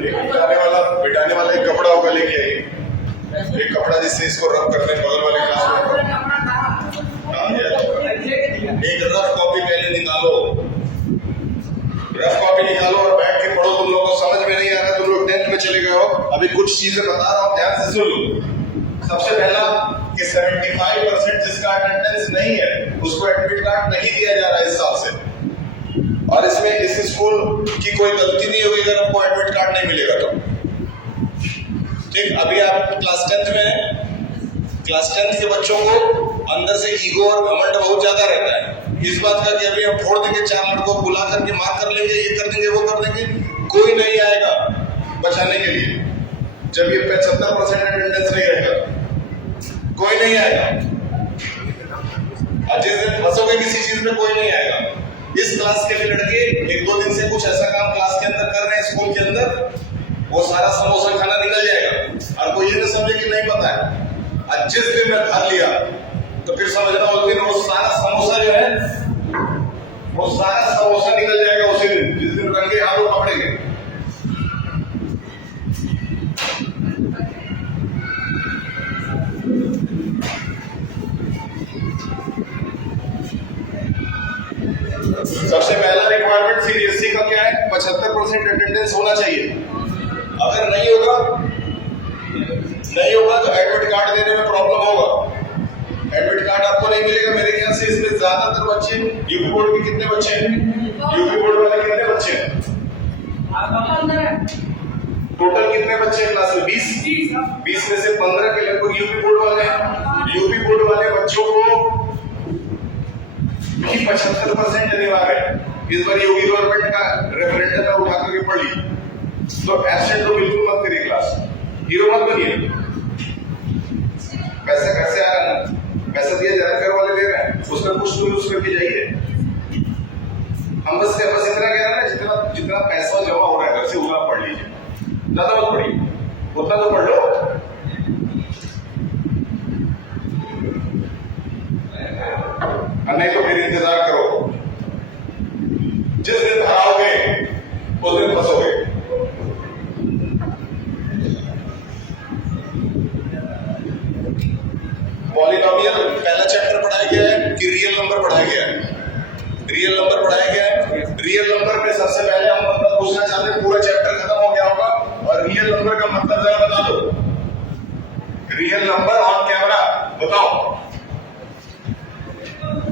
बिठाने वाला एक कपड़ा होगा, लेके आइए एक कपड़ा जिससे इसको रब करने बगल वाले क्लास में। एक रफ कॉपी पहले निकालो, रफ कॉपी निकालो और बैठ के पढ़ो। तुम लोगों को समझ में नहीं आ रहा, तुम लोग 10th में चले गए हो। अभी कुछ चीजें बता रहा हूँ, ध्यान से सुन लो। सबसे पहला कि 75% जिसका अटेंडेंस नहीं है उसको एडमिट कार्ड नहीं दिया जा रहा है इस साल से। और इसमें इस स्कूल की कोई गलती नहीं होगी अगर आपको एडमिट कार्ड नहीं मिलेगा तो। ठीक, अभी आप क्लास 10th में हैं, क्लास 10th के बच्चों को अंदर से ईगो और घमंड बहुत ज्यादा रहता है इस बात का कि अभी हम फोड़ देंगे, 4 लड़कों को बुला करके मार कर लेंगे, ये कर देंगे, वो कर देंगे। कोई नहीं आएगा बचाने के लिए जब ये 75% अटेंडेंस नहीं रहेगा, कोई नहीं आएगा। और जिस दिन फंसोगे किसी चीज में कोई नहीं आएगा। इस क्लास के भी लड़के 1-2 दिन से कुछ ऐसा काम क्लास के अंदर कर रहे हैं, स्कूल के अंदर, वो सारा समोसा खाना निकल जाएगा और कोई ये ना समझे कि नहीं पता है। और जिस दिन मैं धर लिया तो फिर समझना उस दिन वो सारा समोसा जो है, वो सारा समोसा निकल जाएगा उसी दिन, जिस दिन रंगे हाथ वो पकड़ेंगे। सबसे पहला रिक्वायरमेंट सीबीएसई का क्या है? 75% अटेंडेंस होना चाहिए। अगर नहीं होगा तो एडमिट कार्ड देने में प्रॉब्लम होगा। एडमिट कार्ड आपको नहीं मिलेगा। मेरे ख्याल से इसमें ज्यादातर बच्चे यूपी बोर्ड के कितने बच्चे हैं? यूपी बोर्ड वाले कितने बच्चे हैं? टोटल कितने बच्चे हैं क्लास में? 20 में से 15 के लगभग यूपी बोर्ड वाले हैं। यूपी बोर्ड वाले बच्चों को 75% अनिवार्य है। इस बार योगी गवर्नमेंट का रेफरेंडम उठा करके पढ़ ली तो एब्सेंट तो बिल्कुल मत करिए, क्लास हीरो मत बनिए। पैसा घर से आ रहा है, पैसा दिया जा रहा है, घर वाले दे रहे हैं, उसका कुछ तो यूज करके जाइए। हम बस इतना कह रहे हैं, जितना पैसा जमा हो रहा है घर से उतना पढ़ लीजिए, ज्यादा मत पढ़िए, उतना तो पढ़ लो। नहीं तो फिर इंतजार करो, जिस दिन हराओगे उस दिन फंसोगे। पॉलिनोमियल पहला चैप्टर पढ़ाया गया है कि रियल नंबर पढ़ाया गया है? रियल नंबर पढ़ाया गया है। रियल नंबर पे सबसे पहले हम मतलब पूछना चाहते हैं, पूरा चैप्टर खत्म हो गया होगा और रियल नंबर का मतलब जरा बता दो। रियल नंबर ऑन कैमरा बताओ।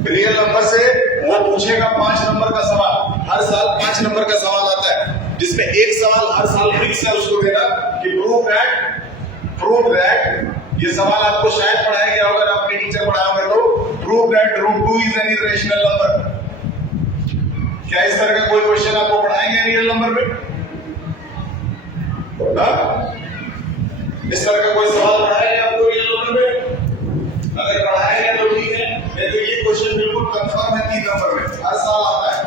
रियल नंबर से वो पूछेगा 5 नंबर का सवाल। हर साल 5 नंबर का सवाल आता है जिसमें एक सवाल हर साल फिक्स है उसको देना कि प्रूव दैट। ये सवाल आपको शायद पढ़ाया गया होगा, आपके टीचर पढ़ाया होगा तो prove that √2 is an irrational number. क्या इस तरह का कोई क्वेश्चन आपको पढ़ाएंगे रियल नंबर में? इस तरह का कोई सवाल पढ़ाएंगे आपको रियल नंबर में? अगर पढ़ाया गया तो ठीक है, नहीं तो ये क्वेश्चन बिल्कुल कंफर्म है 3 नंबर में, हर साल आता है।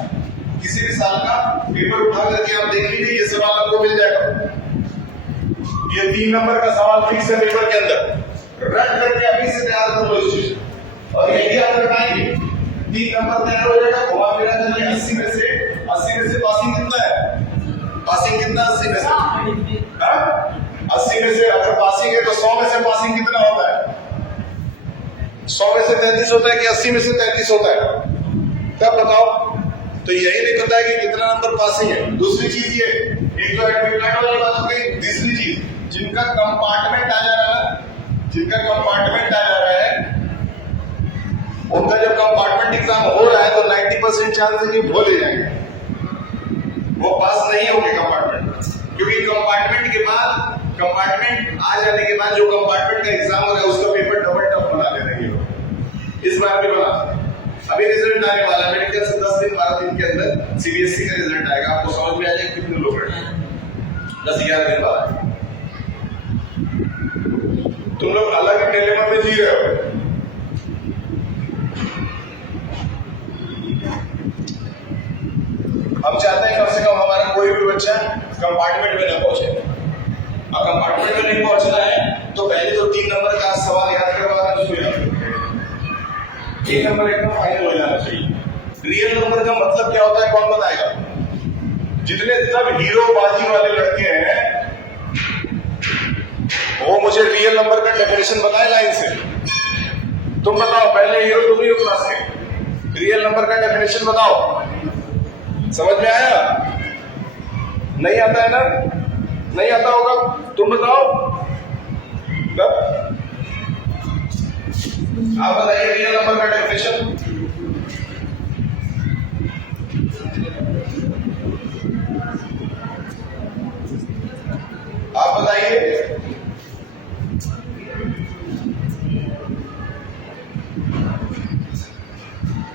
किसी भी साल का पेपर उठा करके आप देख लीजिए, ये सवाल आपको मिल जाएगा। ये 3 नंबर का सवाल फिक्स है पेपर के अंदर, रट करके अभी से तैयार कर लो इस चीज। और यही आप रटाएंगे, 3 नंबर तैयार हो जाएगा। घुमा फिरा चलिए 80 में से पासिंग कितना है? पासिंग कितना 80 में से? 80 में से अगर पासिंग है तो 100 में से पासिंग कितना होता है? 100 में से 33 होता है कि 80 में से 33 होता है? तब बताओ। तो यही नहीं पता है कि कितना नंबर पासिंग है। दूसरी चीज ये, एक तो एडमिट कार्ड वाली बात हो गई। तीसरी चीज, जिनका कंपार्टमेंट आ जा रहा है, उनका जब कंपार्टमेंट एग्जाम हो रहा है तो 90% चांस है कि भूल जाएंगे, वो पास नहीं होंगे कंपार्टमेंट। क्योंकि कंपार्टमेंट आ जाने के बाद जो कंपार्टमेंट का एग्जाम हो रहा है उसका पेपर डबल टफ बना देंगे। इस बार भी बना, अभी रिजल्ट आने वाला है, मेरे ख्याल से 10 दिन 12 दिन के अंदर सीबीएसई का रिजल्ट आएगा। आपको समझ में आ जाएगा कितने लोग हैं। 10-11 दिन बाद तुम लोग अलग डिलेमा में जी रहे हो। हम चाहते हैं कम से कम हमारा कोई भी बच्चा कंपार्टमेंट में ना पहुंचे। और कंपार्टमेंट में नहीं पहुंचना है तो पहले तो 3 नंबर का सवाल याद करवाना शुरू है। 3 नंबर एकदम फाइनल हो जाना चाहिए। रियल नंबर का मतलब क्या होता है कौन बताएगा? जितने सब हीरो बाजी वाले लड़के हैं डेफिनेशन बताए लाइन से। तुम बताओ, पहले हीरो तुम ही हो क्लास के, रियल नंबर का डेफिनेशन बताओ। समझ में आया? नहीं आता है ना? नहीं आता होगा, तुम बताओ। आप बताइए रियल नंबर का डेफिनेशन। आप बताइए।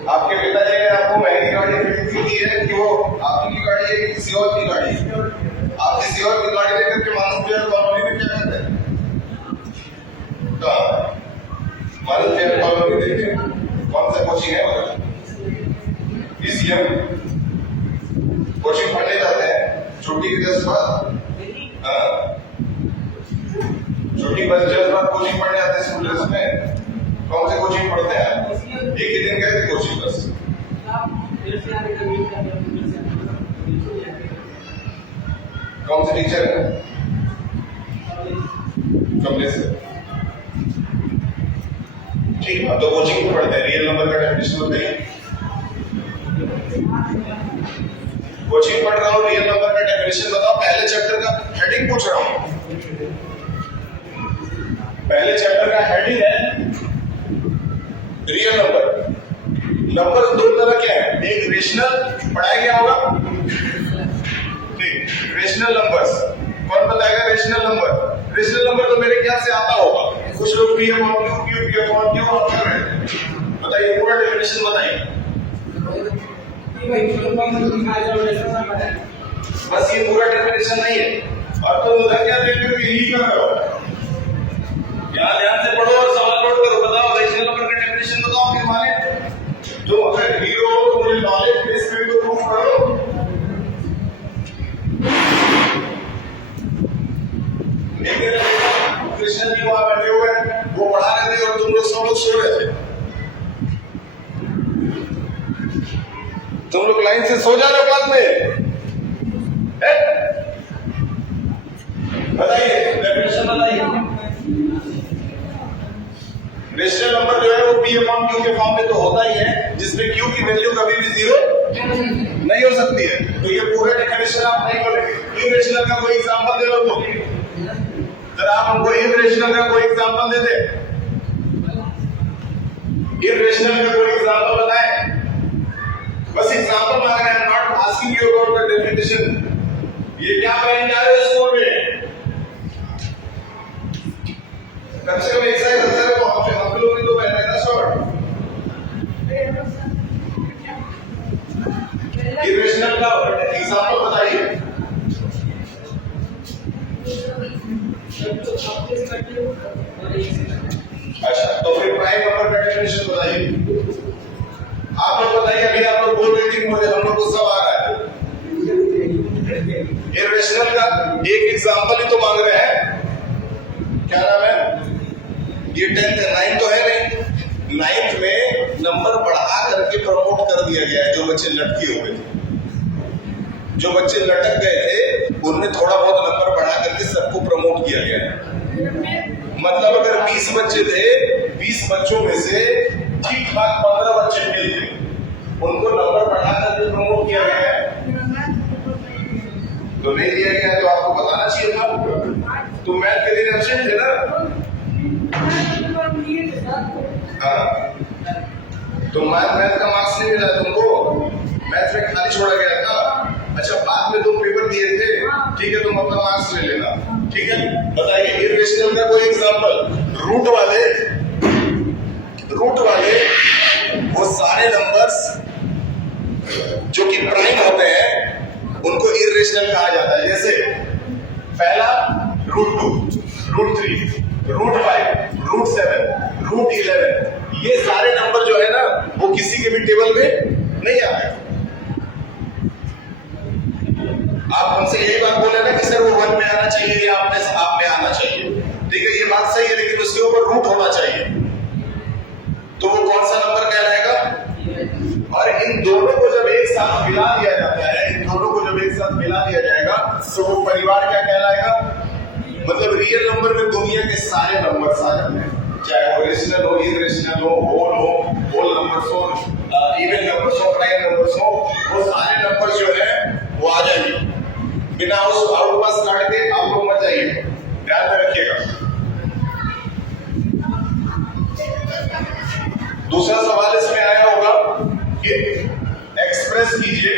आपके पिताजी ने आपको महंगी गाड़ी खरीदी की है कि वो आपकी गाड़ी है कि किसी और की गाड़ी है? आप किसी और की गाड़ी लेकर के मानव प्यार कॉलोनी में क्या करते हैं? मानव प्यार कॉलोनी देखे कौन सा कोचिंग है वहां? पीसीएम कोचिंग पढ़ने जाते हैं छुट्टी के 10 बाद। हाँ, छुट्टी 10 बाद कोचिंग पढ़ने आते हैं स्कूल ड्रेस में। कौन से कोचिंग पढ़ते हैं आप? एक ही दिन गए थे कोचिंग बस। कौन से टीचर है? कमलेश। ठीक, अब तो कोचिंग में पढ़ते हैं। रियल नंबर का डेफिनेशन बताइए। कोचिंग पढ़ रहा हूँ, रियल नंबर का डेफिनेशन बताओ। पहले चैप्टर का हेडिंग पूछ रहा हूँ। पहले चैप्टर का हेडिंग है रियल नंबर। नंबर दो तरह के हैं, एक रेशनल, पढ़ाया गया होगा। ठीक, रेशनल नंबर्स। कौन बताएगा रेशनल नंबर? रेशनल नंबर तो मेरे ख्याल से आता होगा। कुछ लोग P upon Q, P upon Q कर रहे हैं। बताइए, पूरा डेफिनेशन बताइए। बस ये पूरा डेफिनेशन नहीं है, और तो उधर क्या देख रहे हो? यही कर रहे हो। यहाँ ध्यान से पढ़ो और सवाल नोट करो। बताओ रेशनल नंबर का डेफिनेशन बताओ। फिर माने जो अगर हीरो हो मुझे नॉलेज बेस पे तो प्रूफ करो। कृष्ण जी वहां बैठे हुए हैं, वो पढ़ा रहे थे और तुम लोग सब लोग सो रहे थे। तुम लोग लाइन से सो जा रहे हो क्लास में। बताइए डेफिनेशन बताइए। रेशनल नंबर जो है वो पी अपॉन क्यू के फॉर्म में तो होता ही है, जिसमें क्यू की वैल्यू कभी भी 0 नहीं हो सकती है। तो ये पूरा डेफिनेशन आप नहीं बोलेंगे। इरेशनल का कोई एग्जांपल दे दो तो जरा आप हमको इरेशनल का कोई एग्जांपल दे दे। इरेशनल का कोई एग्जांपल बताएं। बस एग्जांपल मांग रहे हैं, not asking you about the definition. ये क्या पढ़ने जा रहे हो स्कूल में? कम से कम एक साइड अंदर है, तो हम लोग भी तो पहले था शॉर्ट। इरेशनल का एग्जांपल बताइए। अच्छा, तो फिर प्राइम नंबर का डेफिनेशन बताइए। आप लोग बताइए। अभी आप लोग बोल रहे थे मुझे, हम लोग को सब आ रहा है। इरेशनल का एक एग्जांपल ही तो मांग रहे हैं। क्या नाम है? ये 10th 9 तो है नहीं। 9th में नंबर बढ़ा करके प्रमोट कर दिया गया है। जो बच्चे लटके हुए थे, जो बच्चे लटक गए थे, उनमें थोड़ा बहुत नंबर बढ़ा करके सबको प्रमोट किया गया है। मतलब अगर 20 बच्चे थे, 20 बच्चों में से ठीक ठाक 15 बच्चे फेल थे, उनको नंबर बढ़ा करके प्रमोट किया गया है। तो नहीं दिया गया है तो आपको बताना चाहिए था। तो मैथ के दिन एब्सेंट थे ना? हाँ, तो मैथ का मार्क्स नहीं मिला तुमको, मैथ में खाली छोड़ा गया था। अच्छा, बाद में तुम पेपर दिए थे, ठीक है, तुम अपना मार्क्स ले लेना। ठीक है, बताइए इरेशनल का कोई एग्जांपल। रूट वाले वो सारे नंबर्स जो कि प्राइम होते हैं उनको इरेशनल कहा जाता है। जैसे पहला √2, √3, √5, √7, √11, ये सारे नंबर जो है ना वो किसी के भी टेबल में नहीं आए। आप हमसे यही बात बोले ना कि सर वो 1 में आना चाहिए या आप में आना चाहिए। ठीक है, ये बात सही है, लेकिन उसके ऊपर रूट होना चाहिए। तो वो कौन सा नंबर कहलाएगा? और इन दोनों को जब एक साथ मिला दिया जाता है, इन दोनों को जब एक साथ मिला दिया जाएगा तो वो परिवार क्या कहलाएगा? मतलब रियल नंबर में दुनिया के सारे नंबर्स आ जाते हैं, चाहे वो रेशनल हो, इरेशनल हो, होल नंबर्स हो, इवन नंबर्स हो, प्राइम नंबर्स हो, वो सारे नंबर जो है वो आ जाएंगे बिना उस आउट पास काट के। आप लोग मत जाइए, ध्यान में रखिएगा। दूसरा सवाल इसमें आया होगा कि एक्सप्रेस कीजिए,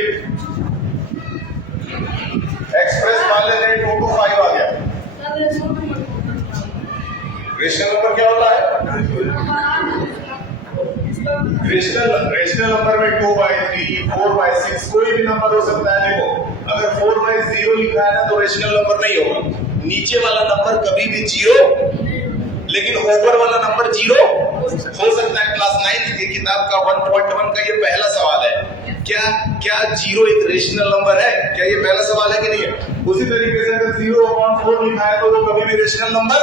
एक्सप्रेस मान लेते हैं 2 to 5 आ गया। रेशनल नंबर क्या होता है? रेशनल नंबर में 2/3, 4/6 कोई भी नंबर हो सकता है। देखो अगर 4/0 लिखा है ना तो रेशनल नंबर नहीं होगा। नीचे वाला नंबर कभी भी 0, लेकिन ऊपर वाला नंबर 0 हो सकता है। क्लास 9 की किताब का 1.1 का ये पहला सवाल है, क्या 0 एक रेशनल नंबर है? क्या ये पहला सवाल है कि नहीं है? उसी तरीके से अगर 0/4 लिखा है तो वो कभी भी रेशनल नंबर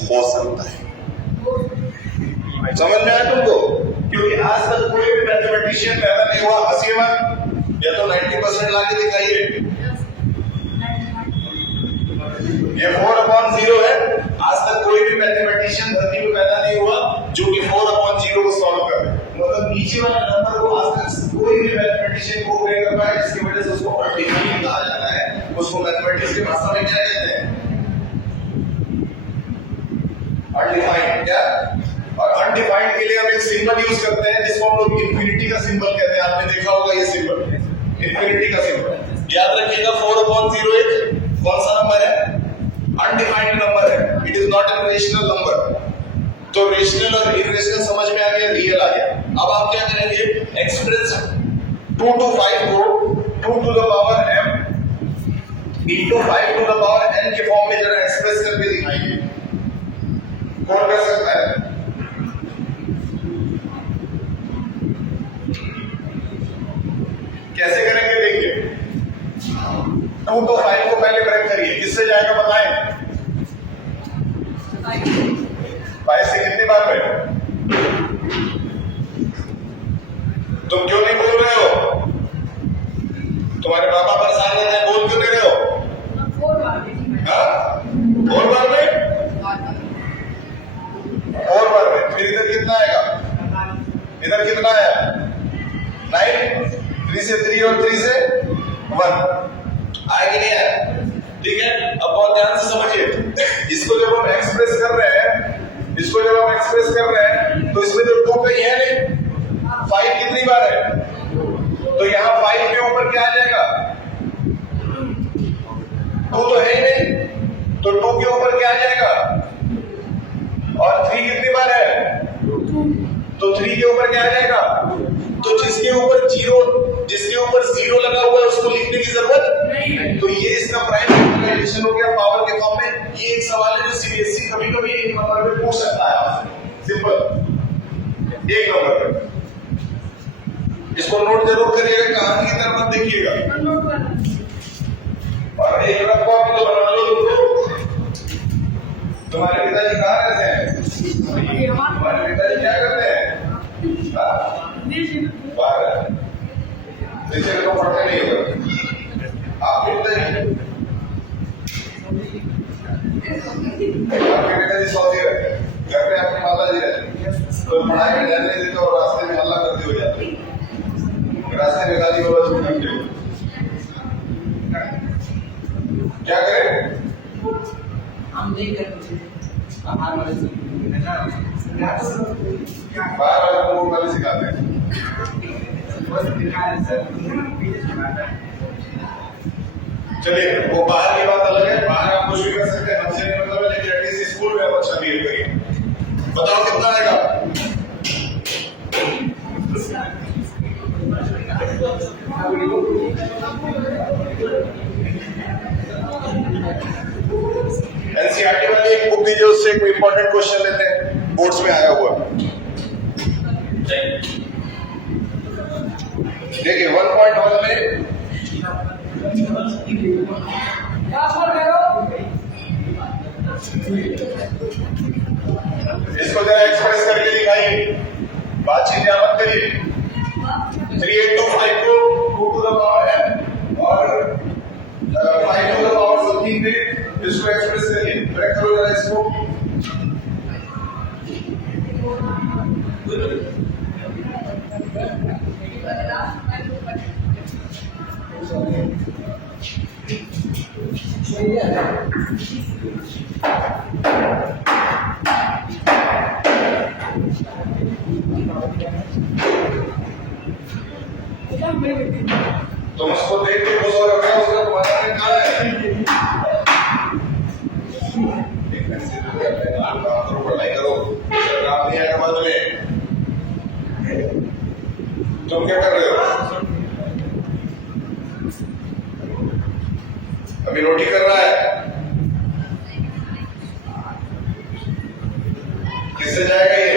हो सकता है। समझ में आया तुमको? क्योंकि आज तक कोई भी मैथमेटिशियन पैदा नहीं हुआ। हंसिए मत, या तो 90% लाके दिखाइए। ये 4/0 है। आज तक कोई भी मैथमेटिशियन धरती में पैदा नहीं हुआ जो कि 4/0 को सॉल्व करे। मतलब नीचे वाला नंबर को आज तक कोई भी मैथमेटिशियन को नहीं कर पाया, जिसकी वजह से उसको अनडिफाइंड कहा जाता है। उसको मैथमेटिक्स की भाषा में क्या कहते हैं? अनडिफाइंड। क्या? और अनडिफाइंड के लिए हम एक सिंबल यूज करते हैं जिसको हम लोग इंफिनिटी का सिंबल कहते हैं। आपने देखा होगा ये सिंबल, इंफिनिटी का सिंबल। याद रखिएगा 4/0 एक कौन सा नंबर है? अनडिफाइंड नंबर है। It is not an rational number. तो रेशनल और इरेशनल समझ में आ गया, रियल आ गया। अब आप क्या करेंगे? एक्सप्रेस 2 to 5 को 2 to the power m into 5 to the power n के फॉर्म में जरा एक्सप्रेस करके दिखाइए। कौन कर सकता है? कैसे करेंगे देखिए। 2 to 5 को पहले ब्रेक करिए, किससे जाएगा बताएं? 5 से कितनी बार में? तुम क्यों नहीं बोल रहे हो? तुम्हारे पापा परेशान रहते हैं, बोल क्यों नहीं रहे हो? 4 बार में। 4 बार में। फिर इधर कितना आएगा? इधर कितना आया? 9। 3 से 3 और 3 से 1 आया कि नहीं आया? ठीक है। अब बहुत ध्यान से समझिए। इसको जब हम एक्सप्रेस कर रहे हैं, तो इसमें तो 2 कहीं है नहीं। 5 कितनी बार है? तो यहाँ 5 के ऊपर क्या आ जाएगा? 2 तो है ही नहीं, तो 2 के ऊपर क्या आ जाएगा? और 3 कितनी बार है? तो 3 के ऊपर क्या आ जाएगा? तो जिसके ऊपर 0 लगा हुआ है उसको लिखने की जरूरत नहीं। तो ये इसका प्राइम फैक्टराइजेशन हो गया पावर के फॉर्म में। ये एक सवाल है जो सीबीएसई कभी-कभी एक नंबर पे पूछ सकता है आपसे। सिंपल, एक नंबर पे। इसको नोट जरूर करिएगा, कहानी की तरफ मत देखिएगा। और एक रफ कॉपी तो बना लो तुमको। तुम्हारे पिताजी कहाँ रहते हैं? तुम्हारे पिताजी क्या करते हैं? बाहर। जैसे तो पढ़ते नहीं होगा। आपके पिताजी सऊदी रहते हैं, घर पे अपने माता जी रहते हैं। तो पढ़ाई में ध्यान नहीं देते और रास्ते में हल्ला करते हो जाते हैं। रास्ते में गाली वाला जो करते हो, क्या करें? हम नहीं करते। बाहर वाले को कभी सिखाते हैं। चलिए, वो बाहर की बात अलग है। बाहर आप कुछ भी कर सकते हैं, हमसे नहीं मतलब है, लेकिन एटलीस्ट स्कूल में आप अच्छा बिहेव करिए। बताओ कितना आएगा? एनसीईआरटी वाली एक बुक दीजिए, उससे कोई इंपॉर्टेंट क्वेश्चन लेते हैं, बोर्ड्स में आया हुआ। देखिए 1.1 में इसको जरा एक्सप्रेस करके दिखाइए, बातचीत या मत करिए। 3825 को 2 to the power n और 5 to the power something पे इसको एक्सप्रेस करिए, ब्रेक करो जरा इसको। तुम उसको देख के खुश हो रखे हो, उसका तुम्हारा ने कहा है काम करो, पढ़ाई करो, काम नहीं आएगा बाद में। तुम क्या कर रहे हो? अभी रोटी कर रहा है, किससे जाएगा ये?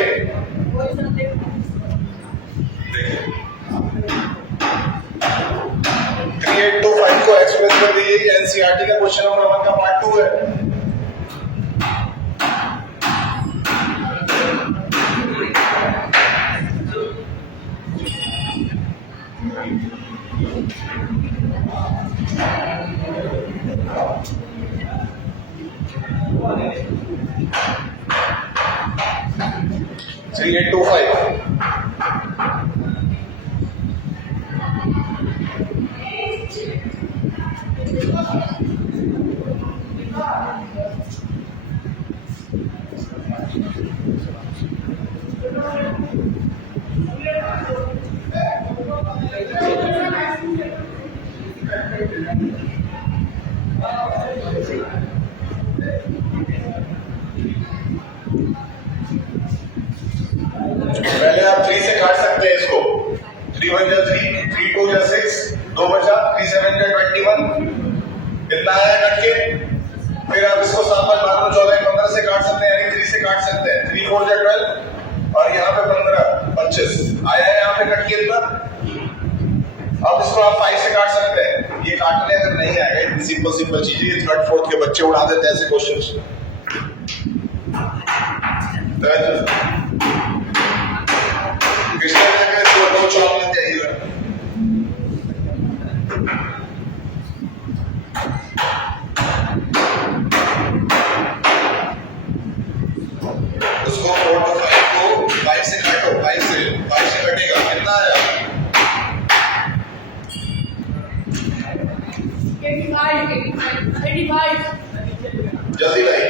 देखिए 3825 को एक्सप्रेस कर दीजिए कि एनसीईआरटी का क्वेश्चन नंबर 1 का पार्ट 2 है। Three eight two five. पहले आप 3 से काट सकते हैं इसको। 3 1 जा 3, 3 2 जा 6, 2 बचा, 3 7 जा 21, इतना आया कट के। फिर आप इसको 7 5 12 14 15 से काट सकते हैं, यानी 3 से काट सकते हैं। 3 4 जा 12 और यहाँ पे 15 25 आया है यहाँ पे कट के इतना। अब इसको आप 5 से काट सकते हैं। ये काटने अगर नहीं आएगा, इतनी सिंपल चीज है, थर्ड फोर्थ के बच्चे उड़ा देते हैं ऐसे क्वेश्चंस। कृष्णा क्या कहते हैं, 2 चॉकलेट चाहिए। उसको 4 to 5 को 5 से काटो, 5 से कटेगा, कितना आया? 85 जल्दी भाई,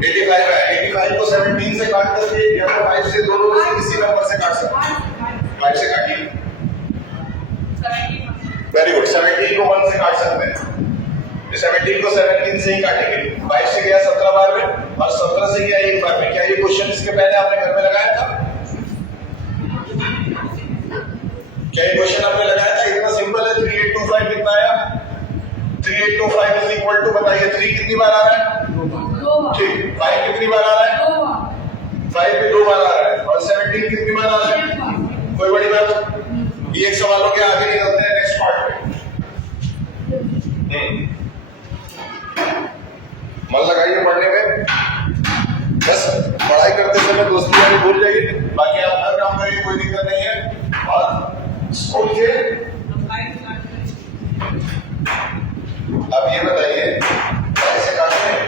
85 है। 85 को 17 से काट दीजिए या तो 5 से, दोनों में से किसी नंबर से काट सकते हैं। 5 से काटिए, वेरी गुड। 17 को 1 से काट सकते हैं, 17 को 17 से ही काटेंगे। 22 से गया 17 बार में और 17 से गया एक बार में। क्या ये क्वेश्चन इसके पहले आपने घर में लगाया था? क्या ये क्वेश्चन आपने लगाया था? इतना सिंपल है। 3825 कितना आया? 3825 इज इक्वल टू, बताइए 3 कितनी बार आ रहा है? ठीक। 5 कितनी बार आ रहा है? 5 भी 2 बार आ रहा है। और 17 कितनी बार आ रहा है? कोई बड़ी बात? ये एक सवाल हो गया, आगे निकलते हैं नेक्स्ट पार्ट में। मन लगाइए पढ़ने में, बस पढ़ाई करते समय दोस्ती यारी भूल जाइए, बाकी आप हर काम करिए, कोई दिक्कत नहीं है। और स्कूल के अब ये बताइए, कैसे काटते हैं?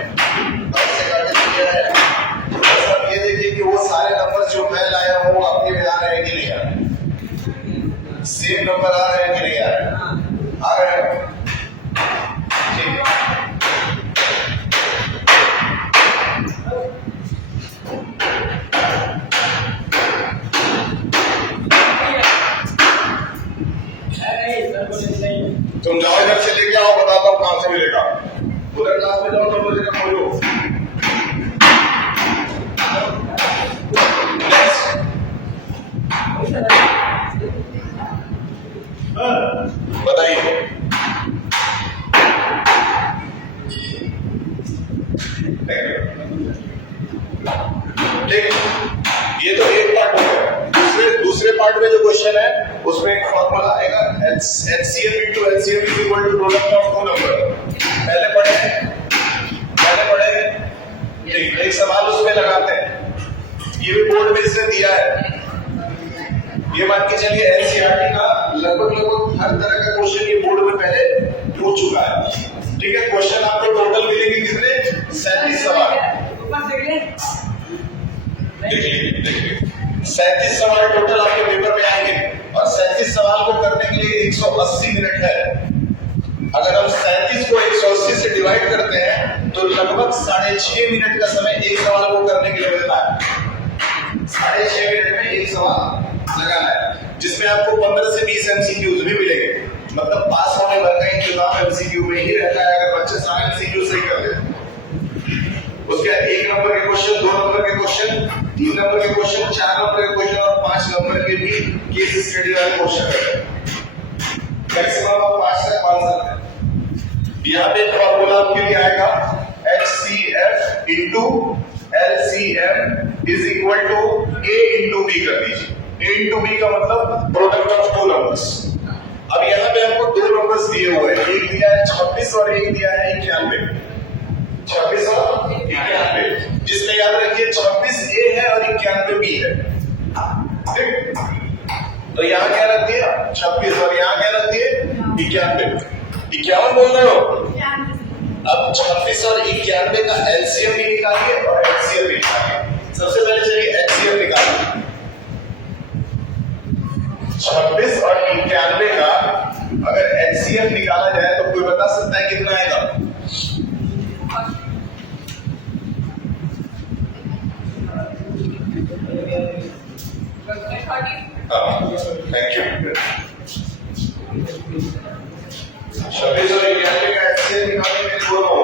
कैसे काटने से क्या है? बस अब ये देखिए कि वो सारे नंबर जो मैं लाया हूँ वो आपके में आ रहे हैं कि नहीं आ रहे? सेम नंबर आ रहे हैं कि नहीं आ रहे? आ रहे हैं, ठीक है। तुम जाओ इधर से लेके आओ, बताता हूँ कहां से मिलेगा। उधर क्लास में जाओ, तो जगह खोलो। बताइए, ठीक। ये तो एक पार्ट हो गया। दूसरे पार्ट में जो क्वेश्चन है उसमें एक फॉर्मूला आएगा, HCF into LCM is equal to product of two number। पहले पढ़े ठीक। एक सवाल उसमें लगाते हैं, ये भी बोर्ड में इसने दिया है। ये मान के चलिए एनसीईआरटी का लगभग हर तरह का क्वेश्चन ये बोर्ड में पहले हो चुका है। ठीक है, क्वेश्चन आपको टोटल मिलेंगे कितने? 37 सवाल। देखिए 37 सवाल टोटल आपके पेपर में आएंगे और 37 सवाल को करने के लिए 180 मिनट है। अगर हम 37 को 180 से डिवाइड करते हैं तो लगभग 6.5 मिनट का समय एक सवाल को करने के लिए मिलता है। 6.5 मिनट में एक सवाल लगाना है, जिसमें आपको 15 से 20 एमसीक्यूज भी मिलेंगे। मतलब पास होने भर का इंतजाम एमसीक्यू में ही रहता है अगर बच्चे सारे एमसीक्यू सही कर लेते। उसके बाद 1 नंबर के क्वेश्चन, 2 नंबर के क्वेश्चन, 3 नंबर के क्वेश्चन, 4 नंबर के क्वेश्चन और 5 नंबर के भी केस स्टडी वाले क्वेश्चन है। मैक्सिमम आप 5 से 5 सकते हैं। यहाँ पे फॉर्मूला आपके लिए आएगा HCF into LCM is equal to A into B कर दीजिए। A into B का मतलब प्रोडक्ट ऑफ टू नंबर्स। अब यहाँ पे आपको 2 नंबर्स दिए हुए हैं, एक दिया है 26 और एक दिया है 91। 26 और 91, जिसमें याद रखिए 26 A है और 91 B है। ठीक, तो यहाँ क्या रखती है 26 और यहाँ क्या रखती है 91। 51 बोल रहे हो? अब 26 और 91 का एलसीएम भी निकालिए और एचसीएफ भी निकालिए। सबसे पहले चलिए एचसीएफ निकालिए। 26 और 91 का अगर एचसीएफ निकाला जाए तो कोई बता सकता है कितना आएगा? Thank you. 26 और 91 का एचसीएफ निकालने के लिए बोलो।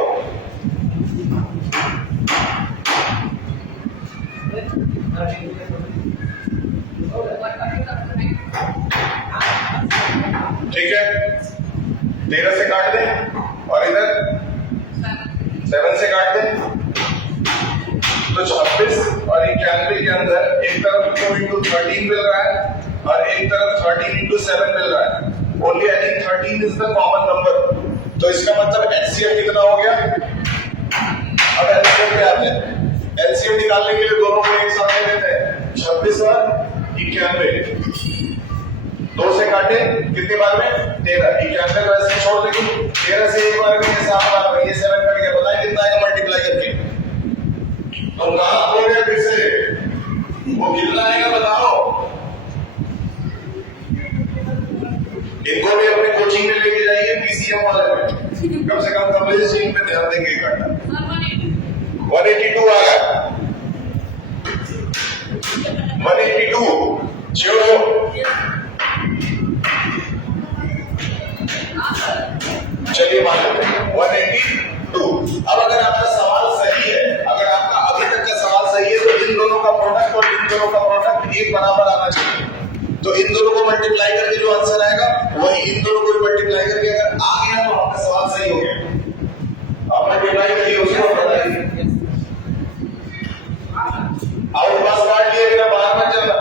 ठीक है, 13 से काट दें और इधर 7 से काट दें। तो 26 और 91 के अंदर एक तरफ 2 into 13 मिल रहा है और एक तरफ 13 into 7 मिल रहा है। Only I think 13 is the common number। तो इसका मतलब HCF कितना हो गया? अब LCM पे आते हैं। LCM निकालने के लिए दोनों को एक साथ ले लेते हैं, 26 और 91। 2 से काटे कितने बार में? 13। 91 को ऐसे छोड़ देंगे, 13 से एक बार में 7 बार में, ये 7 कट गया। बताएं कितना आएगा मल्टीप्लाई करके? तो कहां हो गया फिर से? वो कितना आएगा बताओ? इनको भी अपने कोचिंग में लेके जाइए, पीसीएम वाले में। कम से कम कम्युनिस्ट पे ध्यान देंगे एक घंटा। 182 आ गया। 182 छोड़ो। चलिए मान लेते हैं 182। अब अगर आपका सवाल सही है, अगर आपका अभी तक का सवाल सही है, तो इन दोनों का प्रोडक्ट और इन दोनों का प्रोडक्ट एक बराबर आना चाहिए। तो इन दोनों को मल्टीप्लाई करके जो आंसर आएगा वही इन दोनों को मल्टीप्लाई करके अगर आ गया तो आपका सवाल सही हो गया। आप मल्टीप्लाई करिए उसको बताइए। आउट पास काट लिए, मेरा बाहर मत जाना।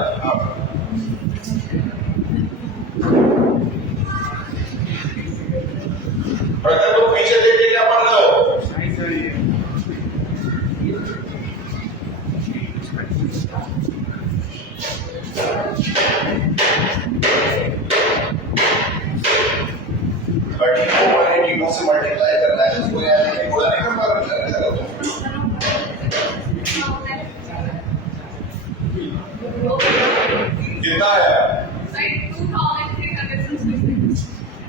अगर तो पीछे देख के क्या पढ़ रहे हो? से मल्टीप्लाई करना है, उसको याद नहीं बोला नहीं कर पा रहा। कितना है?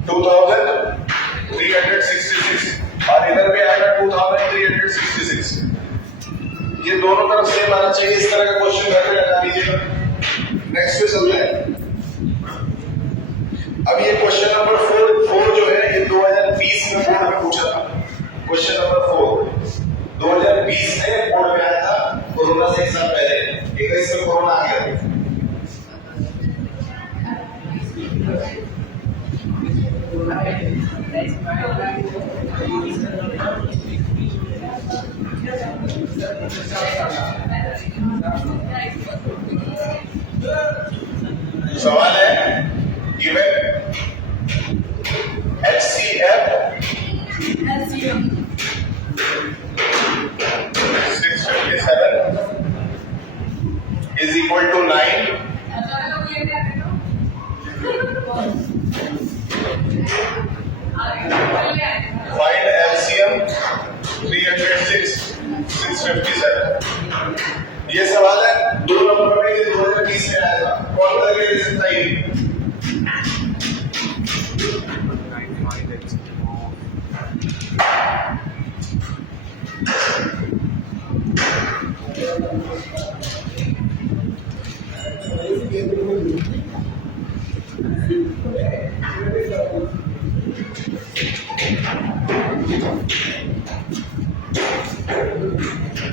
2366 और इधर भी आएगा 2366। ये दोनों तरफ सेम आना चाहिए। इस तरह का क्वेश्चन घर पे लगा दीजिएगा। नेक्स्ट पे चलते हैं। अब ये क्वेश्चन नंबर 4 जो है ये 2020 में बोर्ड में पूछा था। क्वेश्चन नंबर 4 2020 में बोर्ड में आया था, कोरोना से 1 साल पहले। 21 में कोरोना आ गया। सवाल है given HCF 657 is equal to 9.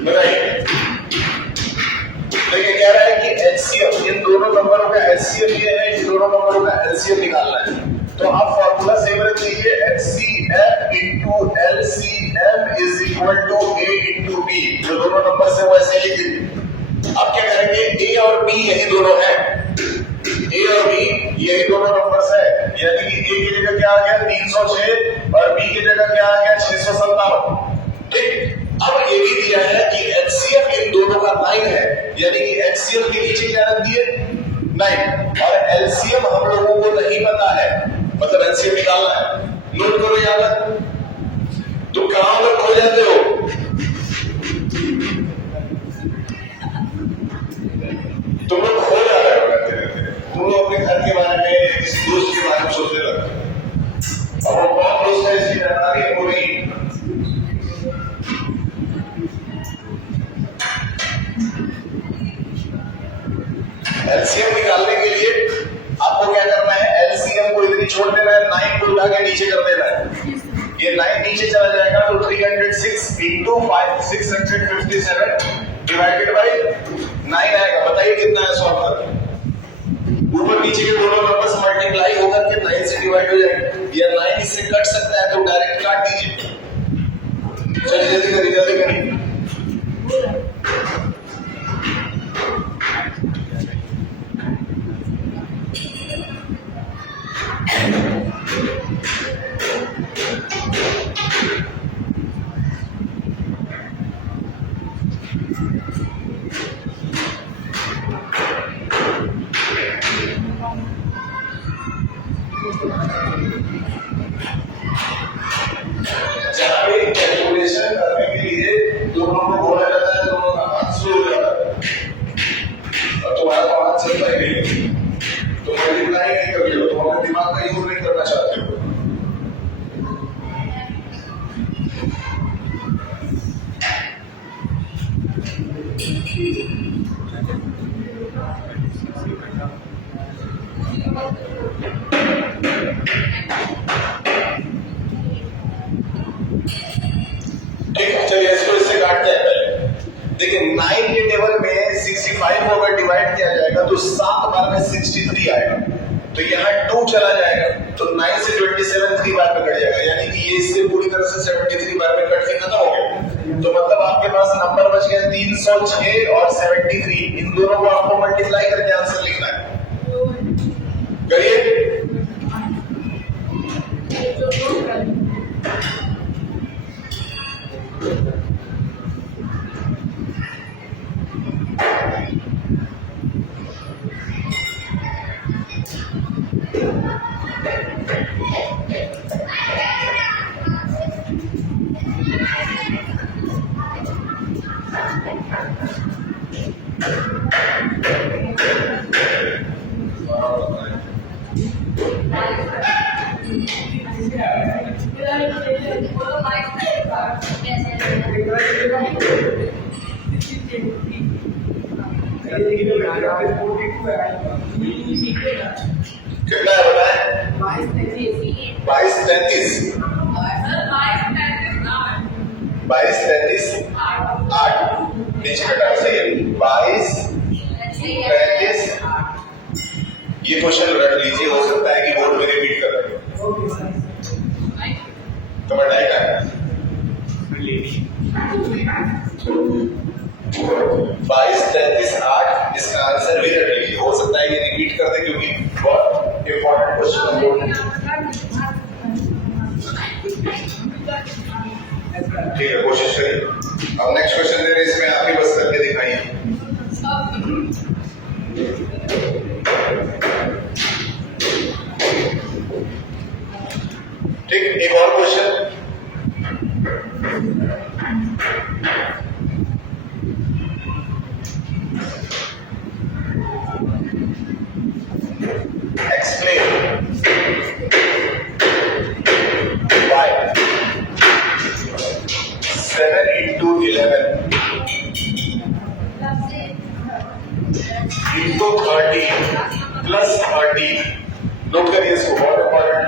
बताइए। देखिए कह रहा है कि एचसीएफ, इन दोनों नंबरों का एचसीएफ ये है, इन दोनों नंबरों का एलसीएम निकालना है। तो आप फॉर्मूला सेम रख लीजिए, HCF into LCM is equal to A into B। जो दोनों नंबर से वैसे लिख दीजिए। अब क्या करेंगे, A और B यही दोनों हैं, A और B यही दोनों नंबर्स है, यानी कि A की जगह क्या आ गया 306 और B की जगह क्या आ गया 657। ठीक, अब ये भी दिया है कि HCF इन दोनों का 9 है, यानी कि HCF के नीचे क्या रख दिए 9, और LCM हम लोगों को नहीं पता है, मतलब LCM निकालना है। नोट करो याद, तुम कहां पर खो जाते हो, तुम लोग खो जा रहे हो, तुम लोग अपने घर के बारे में, किसी दोस्त के बारे में सोचने लगते हो। अब वो कौन दोस्त है इसकी जानकारी है पूरी। एलसीएम निकालने के लिए आपको क्या करना है, एलसीएम को इधर ही छोड़ देना है, 9 को उठा के नीचे कर देना है। ये 9 नीचे चला जाएगा तो 306 into 657 डिवाइडेड बाय 9 आएगा। बताइए कितना है, सॉल्व कर। ऊपर नीचे के दोनों नंबर्स मल्टीप्लाई होकर के 9 से डिवाइड हो जाएंगे, या 9 इससे कट सकता है तो डायरेक्ट काट दीजिए। चलिए जल्दी करिए, जल्दी करिए। जहां भी कैलकुलेशन करने के लिए दोनों को बोला जाता है, दोनों का हाथ स्लो हो जाता है, और तुम्हारा तो हाथ चलता ही नहीं, तुम मल्टीप्लाई नहीं कर रहे हो, तुम अपने दिमाग का यूज नहीं करना चाहते हो। ठीक है, चलिए इसको इससे काटते हैं पहले। देखिए 9 के टेबल में 65 को अगर डिवाइड किया जाएगा तो 7 बार में 63 आएगा, तो यहाँ 2 चला जाएगा, तो 9 से 27 3 बार में कट जाएगा, यानी कि ये इससे पूरी तरह से 73 बार में कट के खत्म हो गया। तो मतलब आपके पास नंबर बच गया 306 और 73, इन दोनों को आपको मल्टीप्लाई करके आंसर लिखना है। करिए। कितना है बताएं? 22-33 8 नीचे कटा सही है। 22-33 ये क्वेश्चन रट लीजिए, हो सकता है कि बोर्ड में रिपीट कर रहे हो। तो बताएगा 22-33 8, इसका आंसर भी रट लीजिए, हो सकता है ये रिपीट कर दे क्योंकि बहुत इंपॉर्टेंट क्वेश्चन है। ठीक है, कोशिश करिए। अब नेक्स्ट क्वेश्चन दे रहे हैं, इसमें आप ही बस करके दिखाइए। ठीक, एक और question. Explain why 7 into 11 into 30 plus 30। Note करिए इसको, बहुत इंपॉर्टेंट।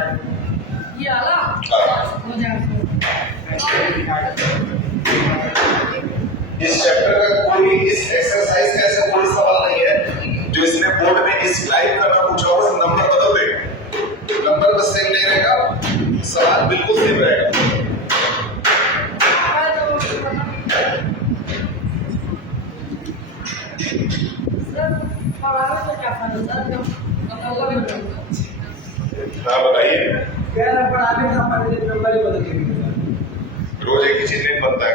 इस चैप्टर का कोई, इस एक्सरसाइज का ऐसा कोई सवाल नहीं है जो इसने बोर्ड में इस टाइप का पूछा हो, बस नंबर बदल देगा, नंबर बस सेम नहीं रहेगा, सवाल बिल्कुल सेम रहेगा। हाँ बताइए। रोज एक ही चीज नहीं बनता है,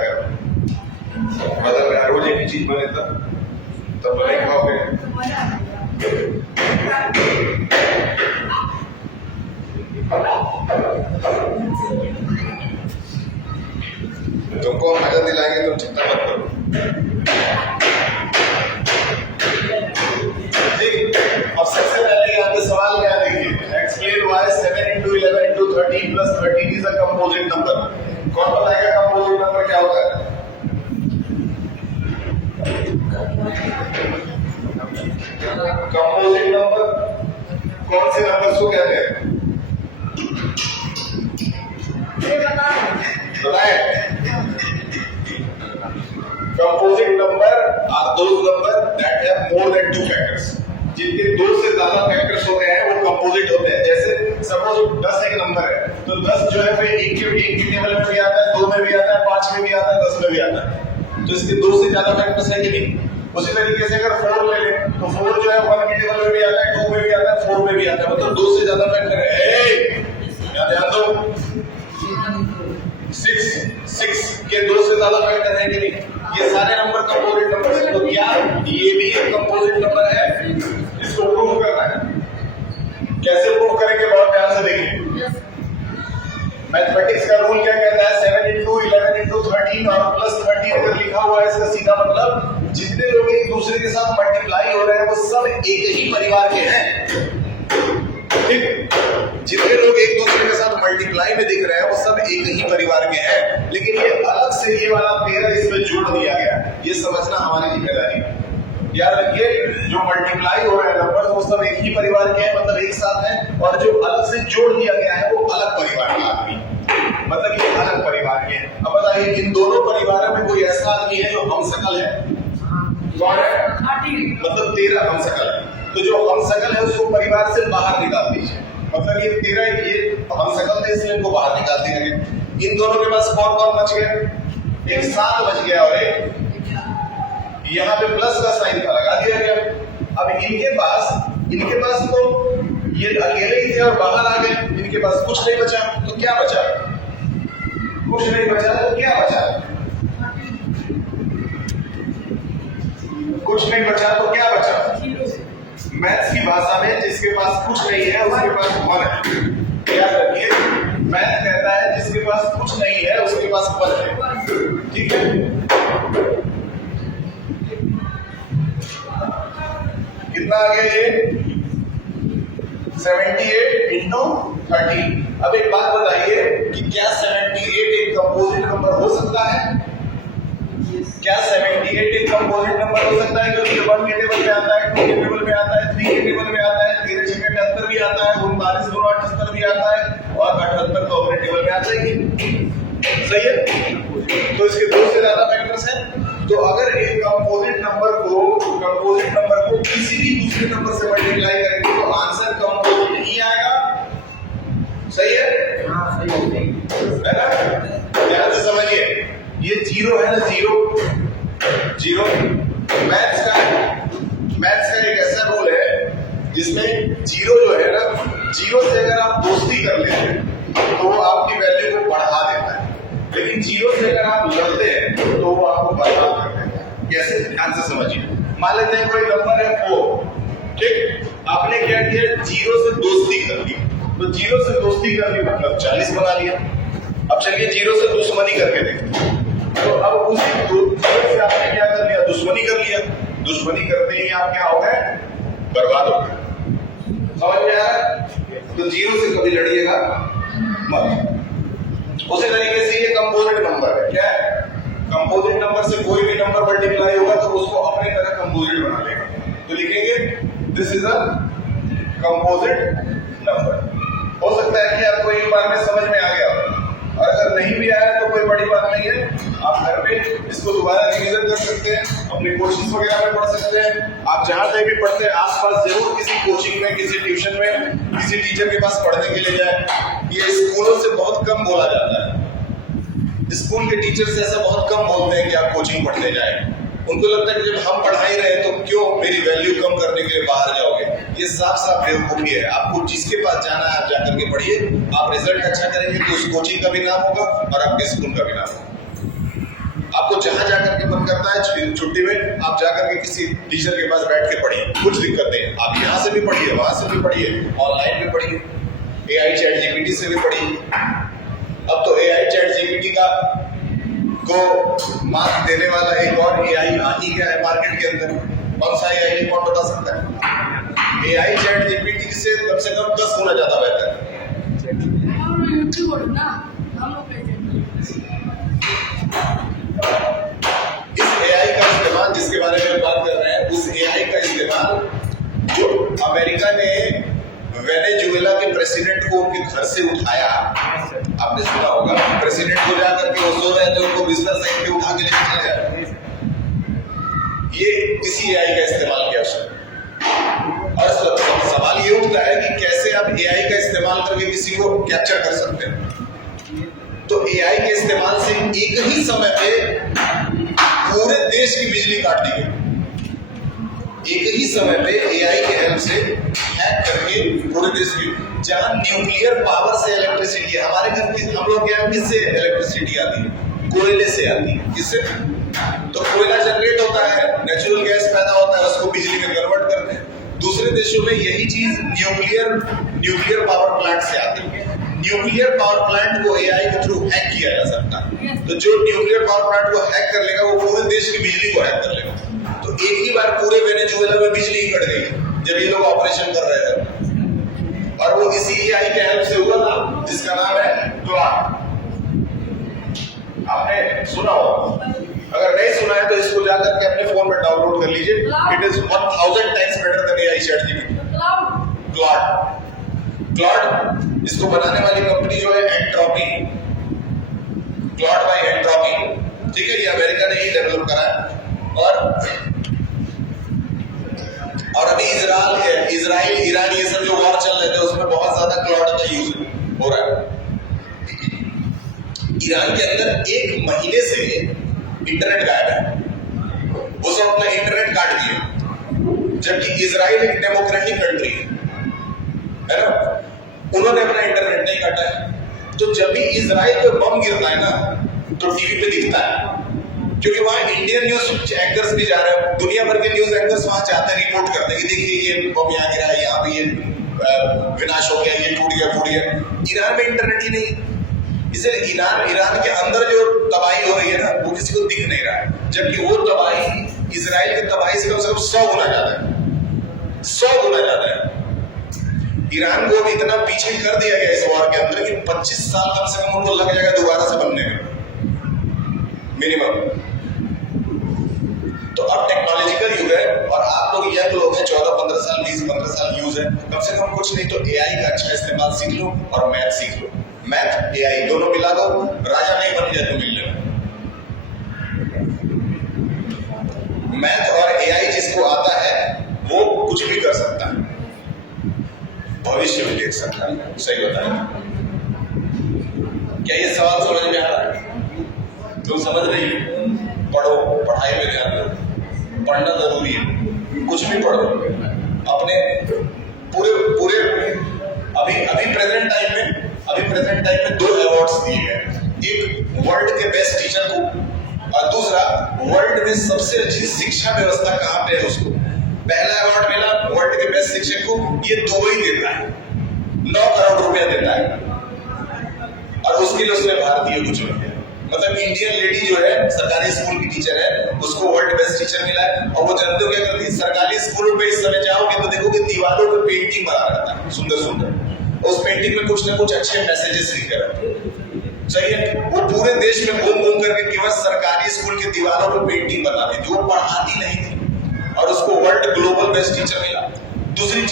बदल रहा, रोज एक ही चीज बने तब नहीं खाओगे। तुमको मजा दिलाएंगे, तुम चिंता मत करो। ठीक, अब सबसे पहले यहाँ पे सवाल क्या देखिए, explain why 7 into 11 into 13 plus 13 is a composite number। कौन बताएगा कंपोजिट नंबर क्या होता है? कंपोजिट नंबर कौन से नंबर को कहते हैं? बताएं। Composite number are those number that have more than 2 factors. जिनके 2 से ज्यादा फैक्टर्स होते हैं वो कंपोजिट होते हैं। जैसे सपोज 10 एक नंबर है, तो 10 जो है फिर एक के टेबल में भी आता है, 2 में भी आता है, 5 में भी आता है, 10 में भी आता है। तो इसके 2 से ज्यादा फैक्टर्स है कि नहीं? उसी तरीके से अगर 4 ले लें तो 4 जो है 1 के टेबल में भी आता है, 2 में भी आता है, 4 में भी आता है, मतलब 2 से ज्यादा फैक्टर है। क्या ध्यान दो, 6 के 2 से ज्यादा फैक्टर है कि नहीं? ये सारे नंबर कंपोजिट नंबर है। तो क्या ये भी एक कंपोजिट नंबर है? इसको प्रूव करना है। कैसे प्रूव करेंगे, बहुत ध्यान से देखिए। मैथमेटिक्स का रूल क्या कहता है? 7 into 11 into 13 और प्लस 13 अगर लिखा हुआ है, इसका सीधा मतलब जितने लोग एक दूसरे के साथ मल्टीप्लाई हो रहे हैं वो सब एक ही परिवार के हैं। ठीक, जितने लोग एक दूसरे के साथ मल्टीप्लाई में दिख रहे हैं वो सब एक ही परिवार के हैं, लेकिन ये अलग से ये वाला 13 इसमें जोड़ दिया गया। ये समझना हमारी जिम्मेदारी है। याद रखिए, जो मल्टीप्लाई हो रहे हैं नंबर वो सब एक ही परिवार के हैं, मतलब एक साथ हैं, और जो अलग से जोड़ दिया गया है वो अलग परिवार के आदमी, मतलब ये अलग परिवार के हैं। अब बताइए, इन दोनों परिवारों में कोई ऐसा आदमी है जो हमशक्ल है? कौन है? मतलब 13 हमशक्ल है। तो जो हमशक्ल है उसको परिवार से बाहर निकाल दीजिए, मतलब ये 13 ये हमशक्ल थे इसलिए इनको बाहर निकाल दिया गया। इन दोनों के पास कौन कौन बच गया? एक 7 बच गया और एक यहाँ पे प्लस का साइन था, लगा दिया गया। अब इनके पास तो ये अकेले ही थे और बाहर आ गए, इनके पास कुछ नहीं बचा, तो क्या बचा? कुछ नहीं बचा तो क्या बचा? कुछ नहीं बचा तो क्या बचा? मैथ्स की भाषा में जिसके पास कुछ नहीं है उसके पास 1 है। याद रखिए, मैथ कहता है जिसके पास कुछ नहीं है उसके पास 1 है। ठीक है, कितना आ गया ये? 78 into 13। अब एक बात बताइए कि क्या 78 एक कंपोजिट नंबर हो सकता है? क्या 78 एक कंपोजिट नंबर हो सकता है? क्योंकि 1 के टेबल में आता है, 2 के टेबल में आता है, 3 के टेबल में आता है, 13 6 78 भी आता है, 39 2 78 भी आता है, और 78 तो अपने टेबल में आता ही। सही है? तो इसके 2 से ज्यादा फैक्टर्स हैं। तो अगर एक कंपोजिट नंबर को किसी भी दूसरे नंबर से मल्टीप्लाई करेंगे तो आंसर कंपोजिट ही आएगा। सही है? है ना? ध्यान से समझिए, ये 0 है ना, 0 मैथ्स का एक ऐसा रूल है जिसमें 0 जो है ना, 0 से अगर आप दोस्ती कर लेते हैं तो वो आपकी वैल्यू को बढ़ा देता है, लेकिन 0 से अगर आप लड़ते हैं तो वो आपको बर्बाद कर देता है। कैसे? ध्यान से समझिए। मान लेते हैं कोई नंबर है 4, ठीक, आपने क्या किया? 0 से दोस्ती कर ली, तो 0 से दोस्ती कर ली मतलब 40 बना लिया। अब चलिए 0 से दुश्मनी करके देखते हैं। तो अब उसी 0 से आपने क्या कर लिया? दुश्मनी कर लिया। दुश्मनी करते ही आप क्या हो गए? बर्बाद हो गए। समझ में आ रहा है? तो 0 से कभी लड़िएगा मत। उसी तरीके से ये कंपोजिट नंबर है। क्या है? कंपोजिट नंबर से कोई भी नंबर मल्टीप्लाई होगा तो उसको अपने तरह कंपोजिट बना लेगा। तो लिखेंगे this is a composite number. हो सकता है कि आपको एक बार में समझ में आ गया, और अगर नहीं भी आया तो कोई बड़ी बात नहीं है, आप घर पे इसको दोबारा रिवीजन कर सकते हैं, अपने कोचिंग वगैरह में पढ़ सकते हैं। आप जहाँ कहीं भी पढ़ते हैं आसपास जरूर किसी कोचिंग में, किसी ट्यूशन में, किसी टीचर के पास पढ़ने के लिए जाए। ये स्कूलों से बहुत कम बोला जाता है, स्कूल के टीचर्स ऐसा बहुत कम बोलते हैं कि आप कोचिंग पढ़ने जाएं। उनको लगता है कि जब हम पढ़ा ही रहे तो क्यों मेरी वैल्यू कम करने के लिए बाहर जाओगे। ये साफ साफ बेवकूफी है। आपको जिसके पास जाना है आप जाकर के पढ़िए, आप रिजल्ट अच्छा करेंगे तो उस कोचिंग का भी नाम होगा और आपके स्कूल का भी नाम होगा। आपको जहां जाकर के मन करता है छुट्टी में आप जाकर के किसी टीचर के पास बैठ के पढ़िए, कुछ दिक्कत नहीं है। आप यहाँ से भी पढ़िए, वहां से भी पढ़िए, ऑनलाइन भी पढ़िए, AI चैट GPT से भी पढ़िए। अब तो AI चैट GPT का को मार्क देने वाला एक और AI आ ही गया है मार्केट के अंदर। कौन सा AI है, कौन बता सकता है? AI चैट GPT से कम 10 गुना ज्यादा बेहतर है। इस AI का इस्तेमाल जिसके बारे में बात कर रहे हैं, उस AI का इस्तेमाल जो अमेरिका ने वेनेजुएला के प्रेसिडेंट को उनके घर से उठाया, आपने सुना होगा, प्रेसिडेंट को जाकर के वो सो रहे थे, उनको बिस्तर से उठा के लेके चले गए। ये इसी AI का इस्तेमाल किया उसने। और सवाल ये उठता है कि कैसे आप AI का इस्तेमाल करके किसी को कैप्चर कर सकते हैं। तो AI के इस्तेमाल से एक ही समय पे पूरे देश की बिजली काट दी गई। एक ही समय पे AI के हेल्प से हैक करके पूरे देश की, जहां न्यूक्लियर पावर से इलेक्ट्रिसिटी है, हमारे घर की हम लोग यहाँ किससे इलेक्ट्रिसिटी आती है? कोयले से आती है। किससे? तो कोयला जनरेट होता है, नेचुरल गैस पैदा होता है, उसको बिजली में कन्वर्ट करते हैं। दूसरे देशों में यही चीज न्यूक्लियर पावर प्लांट से आती है। न्यूक्लियर पावर प्लांट को AI के थ्रू हैक किया जा सकता है। तो जो न्यूक्लियर पावर प्लांट को हैक कर लेगा वो पूरे देश की बिजली को हैक कर लेगा। तो एक ही बार पूरे वेनेजुएला में बिजली ही कट गई जब ये लोग ऑपरेशन कर रहे थे, और वो इसी AI के हेल्प से हुआ था, जिसका नाम है क्लॉड। आपने सुना हो? अगर नहीं सुना है तो इसको जाकर के अपने फोन में डाउनलोड कर लीजिए। It is 1000 times better than AI chat GPT। Claude इसको बनाने वाली कंपनी जो है एंट्रोपी, क्लॉड बाय एंट्रोपी, ठीक है, ये अमेरिका ने ही डेवलप करा है। और अभी इजराइल ईरान ये सब जो वॉर चल रहे थे उसमें बहुत ज्यादा क्लॉड का यूज हो रहा है। ईरान के अंदर एक महीने से इंटरनेट गायब है, वो सब अपना इंटरनेट काट दिए, जबकि इजराइल एक डेमोक्रेटिक कंट्री है ना, उन्होंने अपना इंटरनेट नहीं काटा है। तो जब भी इजराइल पे बम गिरता है ना तो टीवी पे दिखता है, क्योंकि वहां इंडियन न्यूज एंकर्स भी जा रहे हैं, दुनिया भर के न्यूज एंकर्स वहां जाते हैं, रिपोर्ट करते हैं कि देखिए ये बम यहाँ गिरा है, यहाँ भी ये विनाश हो गया, ये टूट गया। ईरान में इंटरनेट ही नहीं, इसलिए ईरान के अंदर जो तबाही हो रही है ना वो किसी को दिख नहीं रहा है, जबकि वो तबाही इजराइल की तबाही से कम 100 गुना ज्यादा है, 100 गुना ज्यादा है। ईरान को अब इतना पीछे कर दिया गया इस वॉर के अंदर कि 25 साल कम से कम उनको लग जाएगा दोबारा से बनने में, मिनिमम। तो अब टेक्नोलॉजिकल युग है और आप लोग यंग लोग हैं, 14-15 साल 20-15 साल यूज है, कम से कम कुछ नहीं तो AI का अच्छा इस्तेमाल सीख लो और मैथ सीख लो। मैथ AI दोनों मिला दो, राजा नहीं बन जाए तो मिल जाए। मैथ और AI जिसको आता है वो कुछ भी कर सकता है, भविष्य भी देख सकता है। सही बताया? क्या ये सवाल समझ में आ रहा है? तुम समझ रही हो? पढ़ो, पढ़ाई में ध्यान दो, पढ़ना जरूरी है, कुछ भी पढ़ो। अपने पूरे अभी प्रेजेंट टाइम में 2 अवार्ड्स दिए गए, एक वर्ल्ड के बेस्ट टीचर को और दूसरा वर्ल्ड में सबसे अच्छी शिक्षा व्यवस्था कहाँ पे है उसको। पहला अवार्ड मिला वर्ल्ड के बेस्ट शिक्षक को, ये दुबई देता है, 9 करोड़ रुपया देता है, और उसके लिए उसने भारतीय को चुना। मतलब इंडियन लेडी जो है सरकारी स्कूल की टीचर है, उसको वर्ल्ड बेस्ट टीचर मिला है। और वो जानते हो क्या करती है, सरकारी स्कूलों पे इस समय जाओगे तो देखोगे दीवारों पे पेंटिंग बना रहता है, सुंदर सुंदर, उस पेंटिंग में कुछ ना कुछ अच्छे मैसेजेस लिखे रहते हैं। सही है? वो पूरे देश में घूम घूम करके केवल सरकारी स्कूल की दीवारों पे पेंटिंग बनाती थी, वो पढ़ाती नहीं थी, और उसको वर्ल्ड ग्लोबल बेस्ट टीचर मिला। दूसरी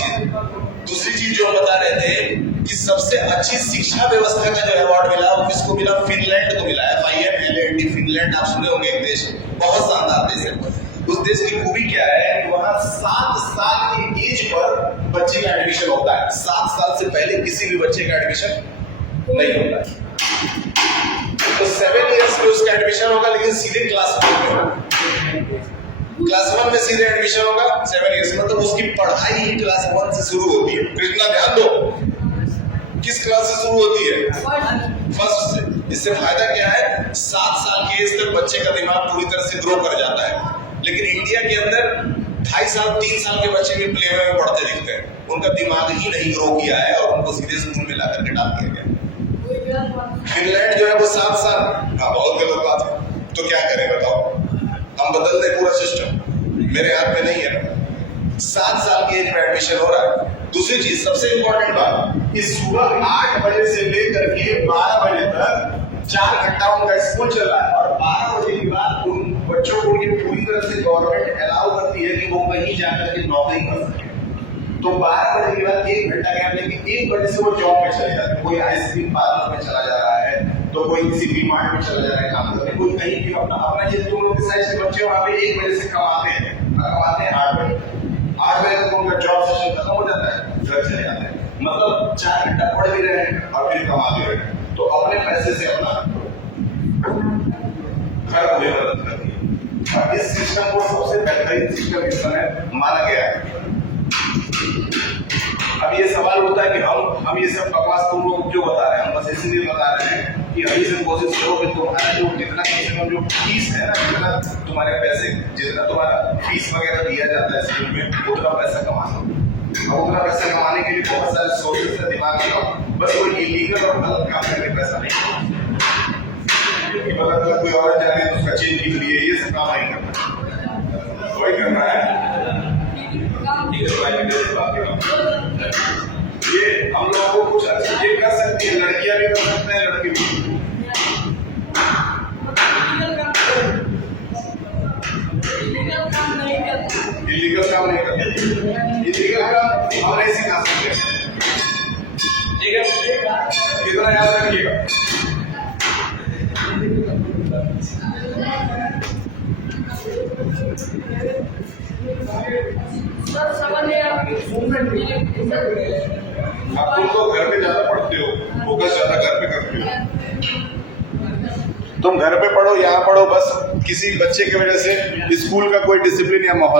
दूसरी चीज जो हम बता रहे थे कि सबसे अच्छी शिक्षा व्यवस्था का जो अवार्ड मिला वो किसको मिला? फिनलैंड को मिला। FINLAND, फिनलैंड आप सुने होंगे, एक देश, बहुत शानदार देश है। उस देश की खूबी क्या है कि वहां 7 साल की एज पर बच्चे का एडमिशन होता है। 7 साल से पहले किसी भी बच्चे का एडमिशन नहीं होता है। तो 7 इयर्स में उसका एडमिशन होगा, लेकिन सीधे क्लास 1 में होगा। क्लास 1 में सीधे एडमिशन होगा 7 इयर्स में, मतलब उसकी पढ़ाई ही क्लास 1 से शुरू होती है। कृष्णा ध्यान दो, किस क्लास से शुरू होती है? फर्स्ट से। इससे फायदा क्या है? 7 साल की एज तक बच्चे का दिमाग पूरी तरह से ग्रो कर जाता है। लेकिन इंडिया के अंदर 2.5 साल 3 साल के बच्चे भी प्ले में पढ़ते दिखते हैं। उनका दिमाग ही नहीं ग्रो किया है और उनको सीधे स्कूल में ला करके डाल दिया गया। फिनलैंड जो है वो 7 साल, हाँ बहुत गलत बात है। तो क्या करें बताओ? हम बदल दें पूरा सिस्टम? मेरे हाथ में नहीं है। 7 साल की एज में एडमिशन हो रहा है। दूसरी चीज, सबसे इंपॉर्टेंट बात, कि सुबह 8 बजे से लेकर के 12 बजे तक 4 घंटा उनका स्कूल चल रहा है, और 12 बजे के बाद उन बच्चों को ये पूरी तरह से गवर्नमेंट अलाउ करती है कि वो कहीं जाकर के नौकरी कर सके। तो 12 बजे के बाद 1 घंटा गैप लेके 1 बजे से वो जॉब में चले जाते हैं। कोई आइसक्रीम पार्लर में चला जा रहा है, तो कोई किसी डी-मार्ट में चला जा रहा है काम करने, कोई कहीं भी अपना ये तुम लोग के साइज के बच्चे वहां पे 1 बजे से कमाते हैं 8 बजे। 8 बजे तक उनका जॉब सेशन खत्म हो जाता है, घर चले जाते हैं। मतलब 4 घंटा पढ़ भी रहे हैं और फिर कमा भी रहे हैं। तो अपने पैसे से अपना घर को भी मदद करती है। और इस सिस्टम को सबसे बेहतरीन सिस्टम इस समय माना गया है। अब ये सवाल होता है कि हम ये सब बकवास तुम लोग क्यों बता रहे हैं? हम बस इसलिए बता रहे हैं कि अभी से कोशिश करो कि तुम्हारा जो जितना कम से कम जो फीस है ना, जितना तुम्हारे पैसे, जितना तुम्हारा फीस वगैरह दिया जाता है स्कूल में, उतना पैसा कमा लो। अब उतना पैसा कमाने के लिए बहुत सारे सोर्सेस से दिमाग लगाओ। बस कोई इलीगल और गलत काम करके पैसा नहीं, क्योंकि पता चला कोई और जा रहे हैं तो उसका चेंज निकल लिए, ये सब काम नहीं करना। वही करना है ये हम लोगों को कुछ अच्छा ये कर सकती है, लड़कियां भी कर सकते हैं, लड़के भी। इलीगल काम नहीं करते। इलीगल काम हम नहीं सिखा सकते। ठीक है, कितना याद रखिएगा। आप तुम तो घर पे ज्यादा पढ़ते हो, फोकस ज्यादा घर पे करते हो। तुम घर पे पढ़ो, यहाँ पढ़ो, बस किसी बच्चे की वजह से स्कूल का कोई डिसिप्लिन या माहौल